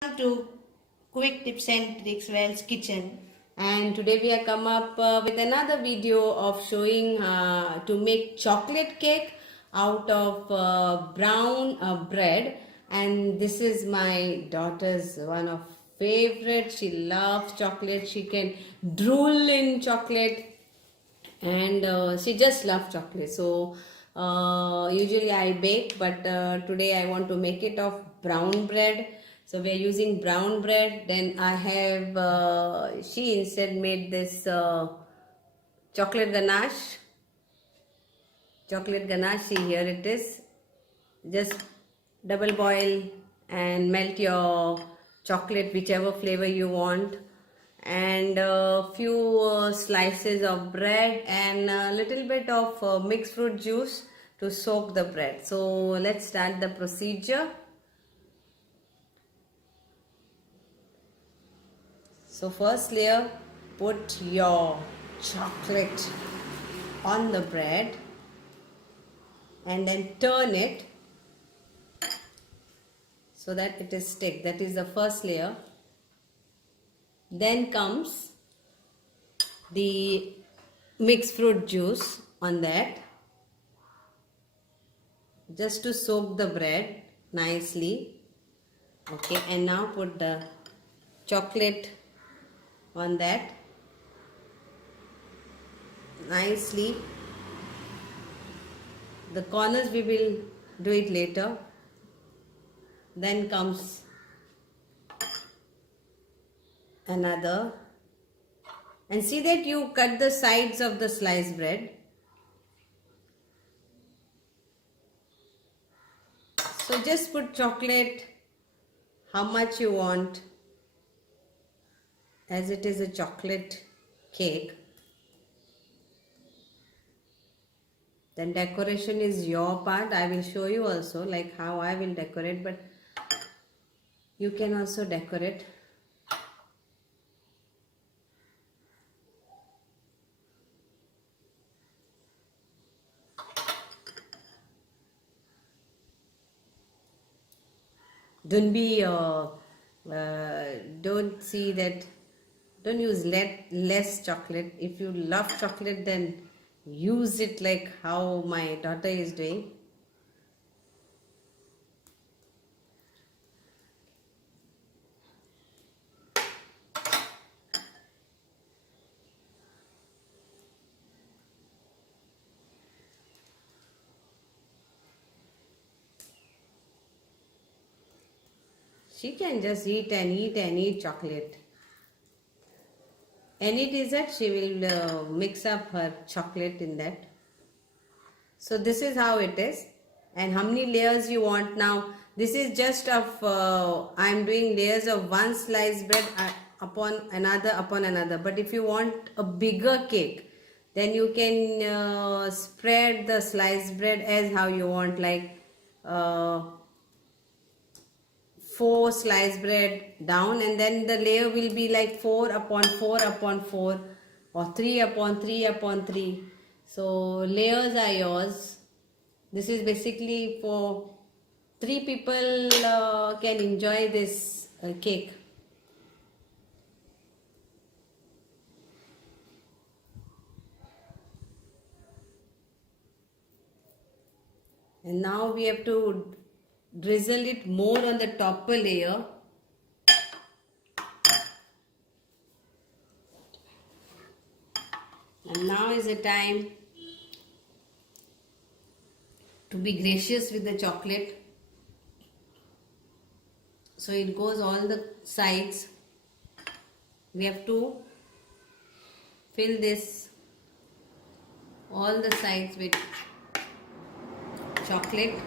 To quick tips and tricks Wells kitchen, and today we have come up with another video of showing to make chocolate cake out of brown bread. And this is my daughter's one of favorite. She loves chocolate. She can drool in chocolate, and she just loves chocolate. So usually I bake, but today I want to make it of brown bread. So we are using brown bread. Then I have she instead made this chocolate ganache. Chocolate ganache. See, here it is. Just double boil and melt your chocolate, whichever flavor you want, and a few slices of bread and a little bit of mixed fruit juice to soak the bread. So let's start the procedure. So first layer, put your chocolate on the bread and then turn it so that it is stick. That is the first layer. Then comes the mixed fruit juice on that, just to soak the bread nicely. Okay, and now put the chocolate on that nicely. The corners we will do it later. Then comes another, and see that you cut the sides of the sliced bread. So just put chocolate how much you want, as it is a chocolate cake. Then decoration is your part. I will show you also like how I will decorate, but you can also decorate. Don't be don't see that, don't use less chocolate. If you love chocolate, then use it like how my daughter is doing. She can just eat and eat and eat chocolate. Any dessert, she will mix up her chocolate in that. So this is how it is. And how many layers you want now? This is just of, I am doing layers of one sliced bread upon another. But if you want a bigger cake, then you can spread the sliced bread as how you want, like 4 sliced bread down, and then the layer will be like 4 upon 4 upon 4 or 3 upon 3 upon 3. So layers are yours. This is basically for 3 people can enjoy this cake. And now we have to drizzle it more on the topper layer. And now is the time to be gracious with the chocolate. So it goes all the sides. We have to fill this all the sides with chocolate.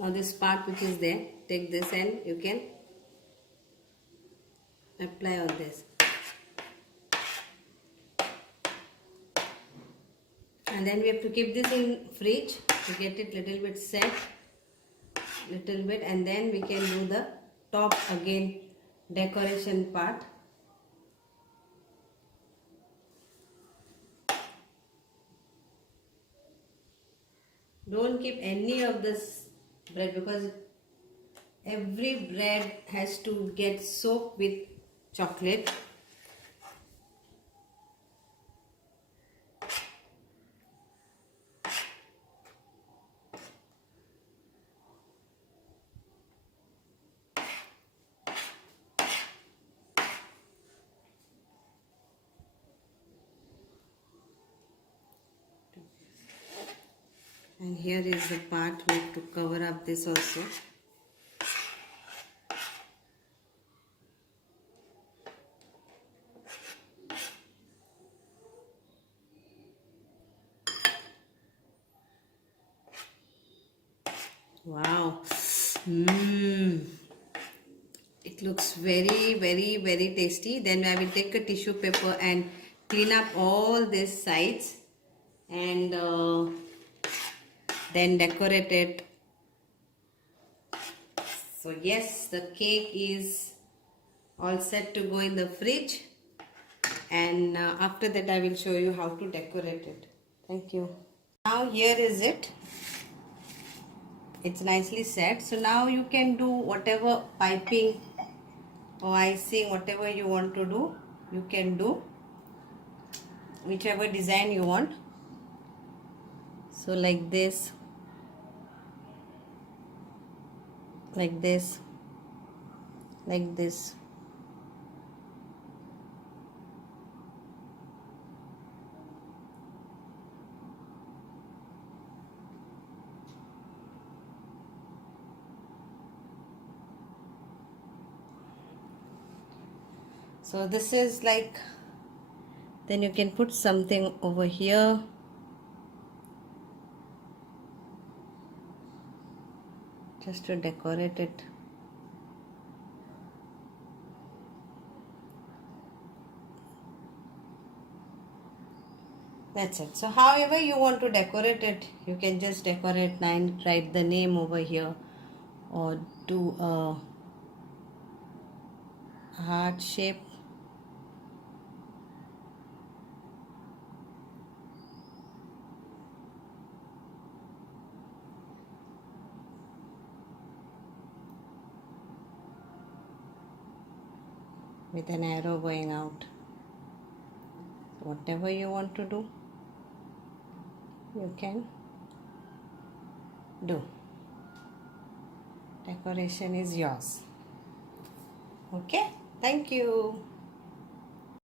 Now this part which is there, take this and you can apply on this. And then we have to keep this in fridge to get it little bit set, little bit, and then we can do the top again decoration part. Don't keep any of this bread because every bread has to get soaked with chocolate. And here is the part we have to cover up this also. Wow. It looks very tasty. Then I will take a tissue paper and clean up all these sides and then decorate it. So yes, the cake is all set to go in the fridge, and after that I will show you how to decorate it. Thank you. Now here is it. It's nicely set. So now you can do whatever piping or icing, whatever you want to do, you can do whichever design you want. So like this, like this, like this. So this is like, then you can put something over here. Just to decorate it. That's it. So however you want to decorate it, you can just decorate and write the name over here, or do a heart shape. With an arrow going out. So whatever you want to do, you can do. Decoration is yours. Okay, thank you.